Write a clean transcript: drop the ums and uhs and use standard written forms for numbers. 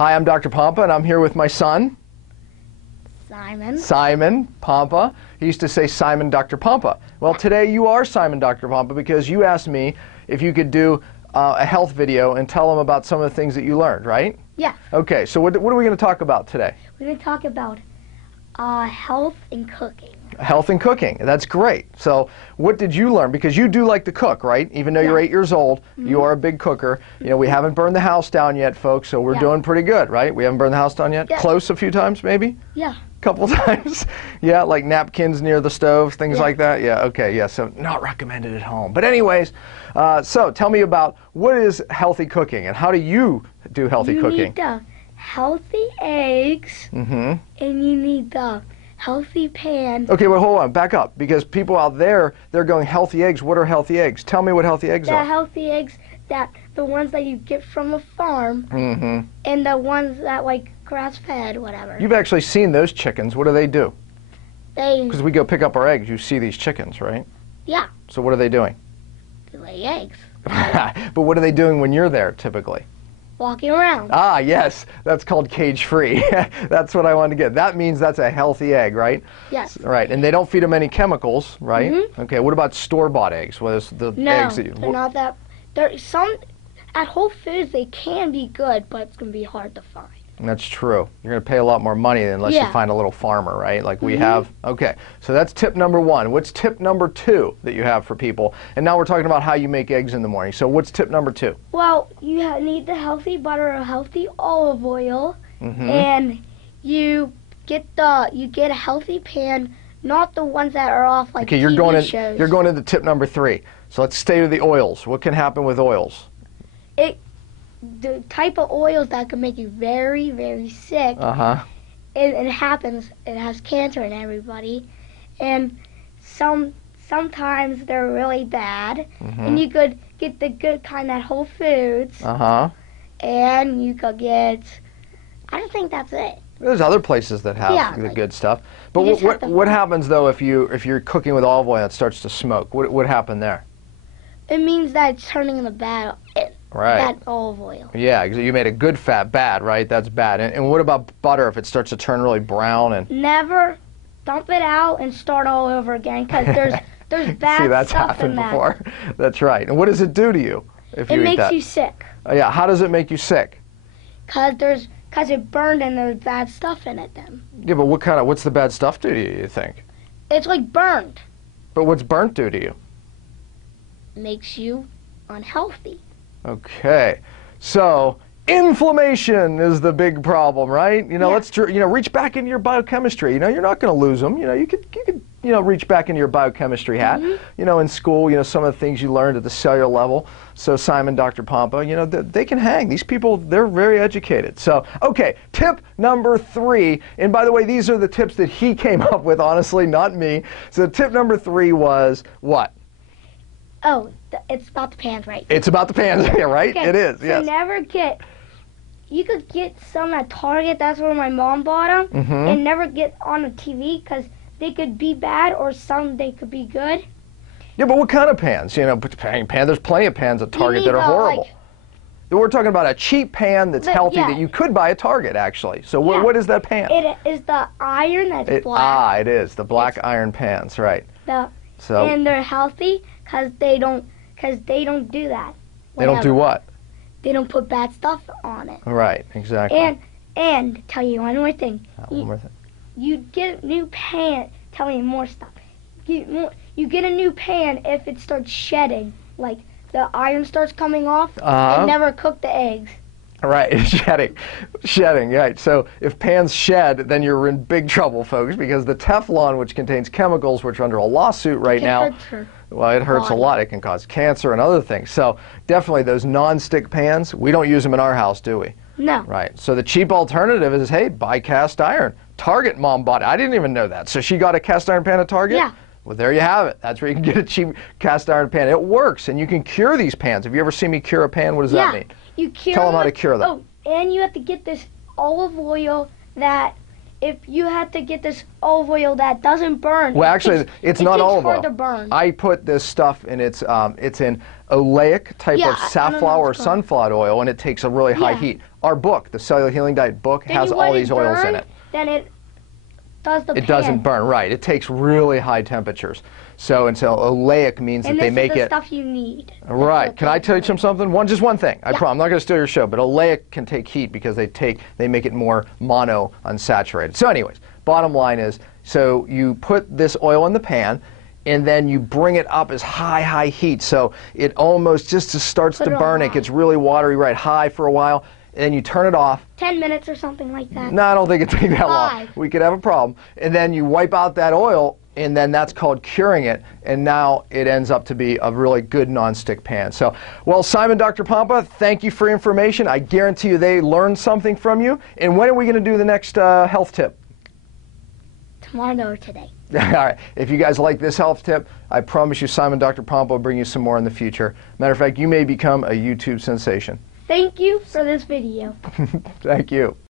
Hi, I'm Dr. Pompa, and I'm here with my son, Simon Pompa. He used to say Simon Dr. Pompa. Well, today you are Simon Dr. Pompa because you asked me if you could do a health video and tell them about some of the things that you learned, right? Yeah. Okay, so what are we going to talk about today? We're going to talk about health and cooking. Health and cooking. That's great. So what did you learn? Because you do like to cook, right? Even though you're 8 years old, you are a big cooker. You know, we haven't burned the house down yet, folks, so we're doing pretty good, right? We haven't burned the house down yet? Yeah. Close a few times, maybe? Yeah. Couple times? Yeah, like napkins near the stove, things like that? Yeah, okay, yeah, so not recommended at home. But anyways, so tell me about what is healthy cooking and how do you do healthy cooking? You need the healthy eggs, and you need the healthy pan. Okay, well, hold on, back up, because people out there, they're going, healthy eggs, what are healthy eggs? Tell me what healthy eggs are. The healthy eggs, the ones that you get from a farm, and the ones that like grass-fed, whatever. You've actually seen those chickens. What do they do? Because we go pick up our eggs, you see these chickens, right? Yeah. So what are they doing? They lay eggs. But what are they doing when you're there, typically? Walking around. Ah, yes, that's called cage-free. That's what I wanted to get. That means that's a healthy egg, right? Yes. Right, and they don't feed them any chemicals, right? Okay, what about store-bought eggs? What is the eggs that you... they're not that... Some at Whole Foods, they can be good, but it's going to be hard to find. That's true. You're going to pay a lot more money unless you find a little farmer, right? Like we have. Okay, so that's tip number one. What's tip number two that you have for people? And now we're talking about how you make eggs in the morning. So what's tip number two? Well, you need the healthy butter or healthy olive oil, and you get a healthy pan, not the ones that are off like TV shows. You're going into tip number three. So let's stay with the oils. What can happen with oils? The type of oils that can make you very, very sick. It happens. It has cancer in everybody, and sometimes they're really bad. And you could get the good kind at Whole Foods. And you could get. I don't think that's it. There's other places that have the good stuff. But what happens though if you're cooking with olive oil and it starts to smoke? What happened there? It means that it's turning into bad olive oil. Yeah, because you made a good fat bad, right? That's bad. And what about butter if it starts to turn really brown? And never dump it out and start all over again because there's bad See, that's stuff happened in that. before. That's right. And what does it do to you if you eat that? It makes you sick. Yeah, how does it make you sick? Because it burned and there's bad stuff in it then. Yeah, but what's the bad stuff do to you think? It's like burnt. But what's burnt do to you? Makes you unhealthy. Okay, so inflammation is the big problem, right? You know, let's reach back into your biochemistry. You know, you're not going to lose them. You know, you could reach back into your biochemistry hat. You know, in school, some of the things you learned at the cellular level. So Simon, Dr. Pompa, they can hang. These people, they're very educated. So, okay, tip number three. And by the way, these are the tips that he came up with, honestly, not me. So tip number three was what? Oh, it's about the pans, right? It's about the pans, yeah, right? Okay, it is, yes. You could get some at Target, that's where my mom bought them, and never get on the TV because they could be bad or some they could be good. Yeah, but what kind of pans? There's plenty of pans at Target that are horrible. We're talking about a cheap pan that's healthy that you could buy at Target, actually. So what is that pan? It is the iron that's black. Ah, it is. The black iron pans, right. And they're healthy because they don't do that. They don't do what? They don't put bad stuff on it. Right, exactly. And tell you one more thing. One more thing. You get a new pan. Tell you more stuff. You get a new pan if it starts shedding, like the iron starts coming off, and never cook the eggs. Right, shedding, right. So if pans shed, then you're in big trouble, folks, because the Teflon, which contains chemicals which are under a lawsuit right now, well, it hurts a lot. It can cause cancer and other things. So definitely those non-stick pans, we don't use them in our house, do we? No. Right. So the cheap alternative is, hey, buy cast iron. Target mom bought it. I didn't even know that. So she got a cast iron pan at Target? Yeah. Well, there you have it. That's where you can get a cheap cast iron pan. It works, and you can cure these pans. Have you ever seen me cure a pan? What does that mean? Tell them how to cure them. Oh, and you have to get this olive oil that, if you have to get this olive oil that doesn't burn. Well, actually, it's not olive oil. Hard to burn. I put this stuff in it's in oleic type of safflower or sunflower oil, and it takes a really high heat. our book, the Cellular Healing Diet book, has all these oils in it. Then it does the pan. It doesn't burn, right. It takes really high temperatures. So until oleic means that they make it. And this is the stuff you need. Right. Can I tell you something? Just one thing. I promise. I'm not going to steal your show, but oleic can take heat because they make it more mono unsaturated. So anyways, bottom line is, so you put this oil in the pan, and then you bring it up as high heat, so it almost just starts to burn. It gets really watery, right, high for a while, and then you turn it off. 10 minutes or something like that. No, I don't think it'd take that long. We could have a problem. And then you wipe out that oil, and then that's called curing it, and now it ends up to be a really good nonstick pan. So, well, Simon, Dr. Pompa, thank you for your information. I guarantee you they learned something from you. And when are we going to do the next health tip? Tomorrow or today. All right. If you guys like this health tip, I promise you Simon, Dr. Pompa will bring you some more in the future. Matter of fact, you may become a YouTube sensation. Thank you for this video. Thank you.